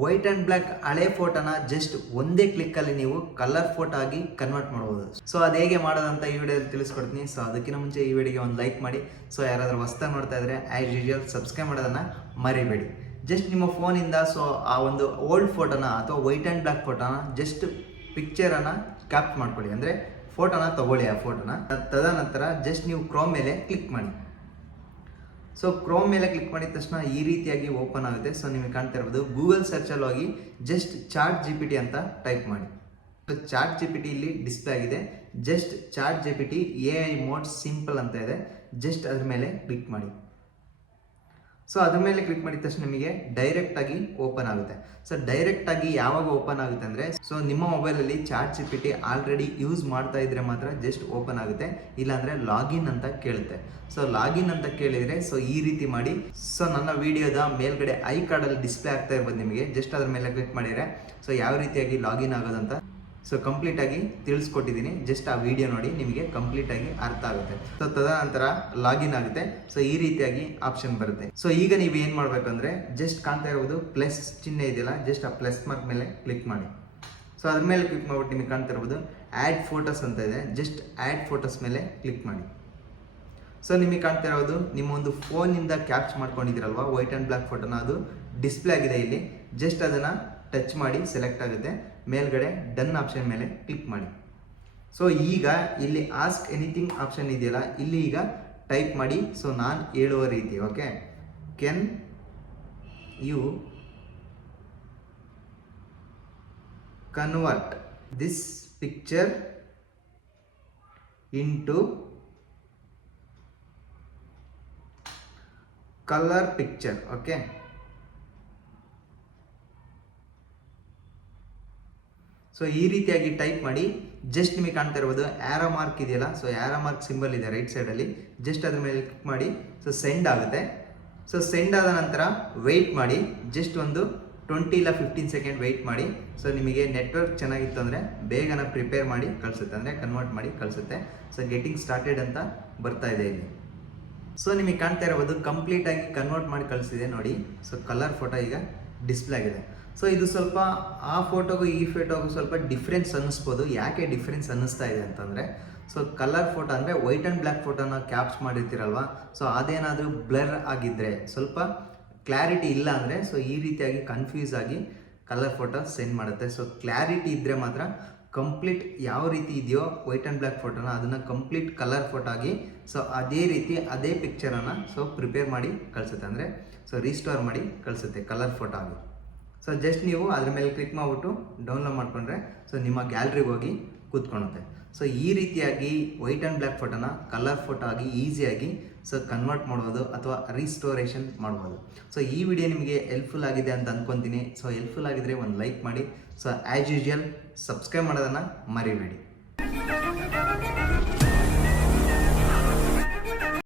White and black ಹಳೆ ಫೋಟೋನ just ಒಂದೇ ಕ್ಲಿಕ್ಕಲ್ಲಿ ನೀವು ಕಲರ್ ಫೋಟೋ ಆಗಿ ಕನ್ವರ್ಟ್ ಮಾಡ್ಬೋದು. ಸೊ ಅದು ಹೇಗೆ ಮಾಡೋದಂತ ಈ ವಿಡಿಯೋದಲ್ಲಿ ತಿಳಿಸ್ಕೊಡ್ತೀನಿ. ಸೊ ಅದಕ್ಕಿಂತ ಮುಂಚೆ ಈ ವಿಡಿಯೋಗೆ ಒಂದು ಲೈಕ್ ಮಾಡಿ. ಸೊ ಯಾರಾದರೂ ಹೊಸ್ದಾಗಿ ನೋಡ್ತಾ ಇದ್ದರೆ ಆ್ಯಸ್ ಯೂಶುವಲ್ ಸಬ್ಸ್ಕ್ರೈಬ್ ಮಾಡೋದನ್ನು ಮರಿಬೇಡಿ. ಜಸ್ಟ್ ನಿಮ್ಮ ಫೋನಿಂದ ಸೊ ಆ ಒಂದು ಓಲ್ಡ್ ಫೋಟೋನ ಅಥವಾ ವೈಟ್ ಆ್ಯಂಡ್ ಬ್ಲ್ಯಾಕ್ ಫೋಟೋನ ಜಸ್ಟ್ ಪಿಕ್ಚರನ್ನು ಕ್ಯಾಪ್ಟ್ ಮಾಡ್ಕೊಳ್ಳಿ, ಅಂದರೆ ಫೋಟೋನ ತಗೊಳ್ಳಿ. ಆ ಫೋಟೋನ ತದನಂತರ ಜಸ್ಟ್ ನೀವು ಕ್ರೋಮ್ ಮೇಲೆ ಕ್ಲಿಕ್ ಮಾಡಿ. ಸೊ ಕ್ರೋಮ್ ಮೇಲೆ ಕ್ಲಿಕ್ ಮಾಡಿದ ತಕ್ಷಣ ಈ ರೀತಿಯಾಗಿ ಓಪನ್ ಆಗುತ್ತೆ. ಸೊ ನಿಮಗೆ ಕಾಣ್ತಾ ಇರ್ಬೋದು ಗೂಗಲ್ ಸರ್ಚಲ್ಲಿ ಹೋಗಿ ಜಸ್ಟ್ ChatGPT ಅಂತ ಟೈಪ್ ಮಾಡಿ. ಸೊ ChatGPT ಇಲ್ಲಿ ಡಿಸ್ಪ್ಲೇ ಆಗಿದೆ. Just ChatGPT AI mode simple ಅಂತ ಇದೆ. ಜಸ್ಟ್ ಅದ್ರ ಮೇಲೆ ಕ್ಲಿಕ್ ಮಾಡಿ. ಸೊ ಅದ್ರ ಮೇಲೆ ಕ್ಲಿಕ್ ಮಾಡಿದ ತಕ್ಷಣ ನಿಮಗೆ ಡೈರೆಕ್ಟಾಗಿ ಓಪನ್ ಆಗುತ್ತೆ. ಸೊ ಡೈರೆಕ್ಟಾಗಿ ಯಾವಾಗ ಓಪನ್ ಆಗುತ್ತೆ ಅಂದರೆ, ಸೊ ನಿಮ್ಮ ಮೊಬೈಲಲ್ಲಿ ChatGPT ಆಲ್ರೆಡಿ ಯೂಸ್ ಮಾಡ್ತಾ ಇದ್ರೆ ಮಾತ್ರ ಜಸ್ಟ್ ಓಪನ್ ಆಗುತ್ತೆ, ಇಲ್ಲಾಂದರೆ ಲಾಗಿನ್ ಅಂತ ಕೇಳುತ್ತೆ. ಸೊ ಲಾಗಿನ್ ಅಂತ ಕೇಳಿದರೆ ಸೊ ಈ ರೀತಿ ಮಾಡಿ. ಸೊ ನನ್ನ ವಿಡಿಯೋದ ಮೇಲ್ಗಡೆ ಐ ಕಾರ್ಡಲ್ಲಿ ಡಿಸ್ಪ್ಲೇ ಆಗ್ತಾ ಇರ್ಬೋದು ನಿಮಗೆ. ಜಸ್ಟ್ ಅದ್ರ ಮೇಲೆ ಕ್ಲಿಕ್ ಮಾಡಿದರೆ ಸೊ ಯಾವ ರೀತಿಯಾಗಿ ಲಾಗಿನ್ ಆಗೋದಂತ ಸೊ ಕಂಪ್ಲೀಟಾಗಿ ತಿಳಿಸ್ಕೊಟ್ಟಿದ್ದೀನಿ. ಜಸ್ಟ್ ಆ ವಿಡಿಯೋ ನೋಡಿ, ನಿಮಗೆ ಕಂಪ್ಲೀಟಾಗಿ ಅರ್ಥ ಆಗುತ್ತೆ. ಸೊ ತದನಂತರ ಲಾಗಿನ್ ಆಗುತ್ತೆ. ಸೊ ಈ ರೀತಿಯಾಗಿ ಆಪ್ಷನ್ ಬರುತ್ತೆ. ಸೊ ಈಗ ನೀವು ಏನು ಮಾಡಬೇಕಂದ್ರೆ ಜಸ್ಟ್ ಕಾಣ್ತಾ ಇರೋದು ಪ್ಲಸ್ ಚಿಹ್ನೆ ಇದೆಯಲ್ಲ, ಜಸ್ಟ್ ಆ ಪ್ಲಸ್ ಮಾರ್ಕ್ ಮೇಲೆ ಕ್ಲಿಕ್ ಮಾಡಿ. ಸೊ ಅದ್ರ ಮೇಲೆ ಕ್ಲಿಕ್ ಮಾಡಿಬಿಟ್ಟು ನಿಮಗೆ ಕಾಣ್ತಾ ಇರ್ಬೋದು ಆ್ಯಡ್ ಫೋಟೋಸ್ ಅಂತ ಇದೆ. ಜಸ್ಟ್ ಆ್ಯಡ್ ಫೋಟೋಸ್ ಮೇಲೆ ಕ್ಲಿಕ್ ಮಾಡಿ. ಸೊ ನಿಮಗೆ ಕಾಣ್ತಾ ಇರೋದು ನಿಮ್ಮ ಒಂದು ಫೋನಿಂದ ಕ್ಯಾಪ್ಚರ್ ಮಾಡ್ಕೊಂಡಿದ್ದೀರಲ್ವ ವೈಟ್ ಆ್ಯಂಡ್ ಬ್ಲ್ಯಾಕ್ ಫೋಟೋನ, ಅದು ಡಿಸ್ಪ್ಲೇ ಆಗಿದೆ ಇಲ್ಲಿ. ಜಸ್ಟ್ ಅದನ್ನು ಟಚ್ ಮಾಡಿ ಸೆಲೆಕ್ಟ್ ಆಗುತ್ತೆ. ಮೇಲ್ಗಡೆ ಡನ್ ಆಪ್ಷನ್ ಮೇಲೆ ಕ್ಲಿಕ್ ಮಾಡಿ. ಸೊ ಈಗ ಇಲ್ಲಿ ಆಸ್ಕ್ ಎನಿಥಿಂಗ್ ಆಪ್ಷನ್ ಇದೆಯಲ್ಲ, ಇಲ್ಲಿ ಈಗ ಟೈಪ್ ಮಾಡಿ. ಸೊ ನಾನು ಹೇಳುವ ರೀತಿ, okay, can you convert this picture into colour picture, okay. So ಈ ರೀತಿಯಾಗಿ ಟೈಪ್ ಮಾಡಿ. ಜಸ್ಟ್ ನಿಮಗೆ ಕಾಣ್ತಾ ಇರ್ಬೋದು ಆರೋ ಮಾರ್ಕ್ ಇದೆಯಲ್ಲ, ಸೊ ಆರೋ ಮಾರ್ಕ್ ಸಿಂಬಲ್ ಇದೆ ರೈಟ್ ಸೈಡಲ್ಲಿ. ಜಸ್ಟ್ ಅದ್ರ ಮೇಲೆ ಕ್ಲಿಕ್ ಮಾಡಿ. ಸೊ ಸೆಂಡ್ ಆಗುತ್ತೆ. ಸೊ ಸೆಂಡ್ ಆದ ನಂತರ ವೆಯ್ಟ್ ಮಾಡಿ. ಜಸ್ಟ್ ಒಂದು 20 ಇಲ್ಲ 15 ಸೆಕೆಂಡ್ ವೆಯ್ಟ್ ಮಾಡಿ. ಸೊ ನಿಮಗೆ ನೆಟ್ವರ್ಕ್ ಚೆನ್ನಾಗಿತ್ತು ಅಂದರೆ ಬೇಗನ ಪ್ರಿಪೇರ್ ಮಾಡಿ ಕಳಿಸುತ್ತೆ, ಅಂದರೆ ಕನ್ವರ್ಟ್ ಮಾಡಿ ಕಳಿಸುತ್ತೆ. ಸೊ ಗೆಟಿಂಗ್ ಸ್ಟಾರ್ಟೆಡ್ ಅಂತ ಬರ್ತಾ ಇದೆ ಇಲ್ಲಿ. ಸೊ ನಿಮಗೆ ಕಾಣ್ತಾ ಇರೋದು ಕಂಪ್ಲೀಟಾಗಿ ಕನ್ವರ್ಟ್ ಮಾಡಿ ಕಳಿಸಿದೆ ನೋಡಿ. ಸೊ ಕಲರ್ ಫೋಟೋ ಈಗ ಡಿಸ್ಪ್ಲೇ ಆಗಿದೆ. ಸೊ ಇದು ಸ್ವಲ್ಪ ಆ ಫೋಟೋಗೂ ಈ ಫೋಟೋಗೂ ಸ್ವಲ್ಪ ಡಿಫ್ರೆನ್ಸ್ ಅನ್ನಿಸ್ಬೋದು. ಯಾಕೆ ಡಿಫ್ರೆನ್ಸ್ ಅನ್ನಿಸ್ತಾ ಇದೆ ಅಂತಂದರೆ, ಸೊ ಕಲರ್ ಫೋಟೋ ಅಂದರೆ ವೈಟ್ ಆ್ಯಂಡ್ ಬ್ಲ್ಯಾಕ್ ಫೋಟೋನ ಕ್ಯಾಪ್ಚರ್ ಮಾಡಿರ್ತೀರಲ್ವ, ಸೊ ಅದೇನಾದರೂ ಬ್ಲರ್ ಆಗಿದ್ದರೆ, ಸ್ವಲ್ಪ ಕ್ಲಾರಿಟಿ ಇಲ್ಲ ಅಂದರೆ, ಸೊ ಈ ರೀತಿಯಾಗಿ ಕನ್ಫ್ಯೂಸ್ ಆಗಿ ಕಲರ್ ಫೋಟೋ ಸೆಂಡ್ ಮಾಡುತ್ತೆ. ಸೊ ಕ್ಲಾರಿಟಿ ಇದ್ದರೆ ಮಾತ್ರ ಕಂಪ್ಲೀಟ್ ಯಾವ ರೀತಿ ಇದೆಯೋ ವೈಟ್ ಆ್ಯಂಡ್ ಬ್ಲ್ಯಾಕ್ ಫೋಟೋನ ಅದನ್ನು ಕಂಪ್ಲೀಟ್ ಕಲರ್ ಫೋಟೋ ಆಗಿ ಸೊ ಅದೇ ರೀತಿ ಅದೇ ಪಿಕ್ಚರನ್ನು ಸೊ ಪ್ರಿಪೇರ್ ಮಾಡಿ ಕಳಿಸುತ್ತೆ, ಅಂದರೆ ಸೊ ರೀಸ್ಟೋರ್ ಮಾಡಿ ಕಳಿಸುತ್ತೆ ಕಲರ್ ಫೋಟೋ ಆಗಿ. ಸೊ ಜಸ್ಟ್ ನೀವು ಅದ್ರ ಮೇಲೆ ಕ್ಲಿಕ್ ಮಾಡಿಬಿಟ್ಟು ಡೌನ್ಲೋಡ್ ಮಾಡಿಕೊಂಡ್ರೆ ಸೊ ನಿಮ್ಮ ಗ್ಯಾಲ್ರಿಗೆ ಹೋಗಿ ಕೂತ್ಕೊಳ್ಳುತ್ತೆ. ಸೊ ಈ ರೀತಿಯಾಗಿ ವೈಟ್ ಆ್ಯಂಡ್ ಬ್ಲ್ಯಾಕ್ ಫೋಟೋನ ಕಲರ್ ಫೋಟೋ ಆಗಿ ಈಸಿಯಾಗಿ ಸೊ ಕನ್ವರ್ಟ್ ಮಾಡ್ಬೋದು ಅಥವಾ ರೀಸ್ಟೋರೇಷನ್ ಮಾಡ್ಬೋದು. ಸೊ ಈ ವಿಡಿಯೋ ನಿಮಗೆ ಹೆಲ್ಪ್ಫುಲ್ ಆಗಿದೆ ಅಂತ ಅಂದ್ಕೊತೀನಿ. ಸೊ ಹೆಲ್ಪ್ಫುಲ್ ಆಗಿದ್ರೆ ಒಂದು ಲೈಕ್ ಮಾಡಿ. ಸೊ ಆ್ಯಸ್ ಯೂಶುವಲ್ ಸಬ್ಸ್ಕ್ರೈಬ್ ಮಾಡೋದನ್ನು ಮರಿಬೇಡಿ.